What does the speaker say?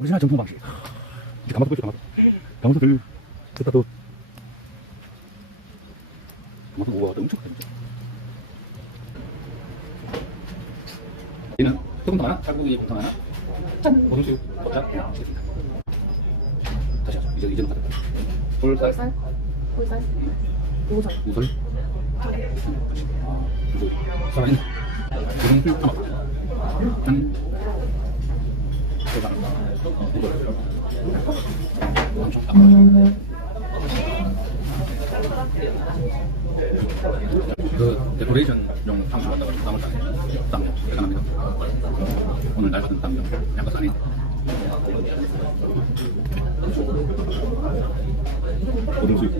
오리지널 전통 방식. 이제 가마솥 보시죠, 가마솥. 가마솥을 됐다 더. 가마솥 우와, 엄청 크다, 진짜. 얘는 소금탕 하나, 찰고기 볶음 하나, 오줌수육, 곱창, 시겠습니다. 다시 하죠. 이제는 가자. 볼살, 볼살, 우설, 우설, 그리고 살아있는 오줌수육 담아. 한 대박. 엄청 딱. 그 데코레이션용 탕수육 갖다가 땀을 싸네. 땀요. 대단합니다. 오늘 날 받은 땀요. 약간 싸네. 오줌수육.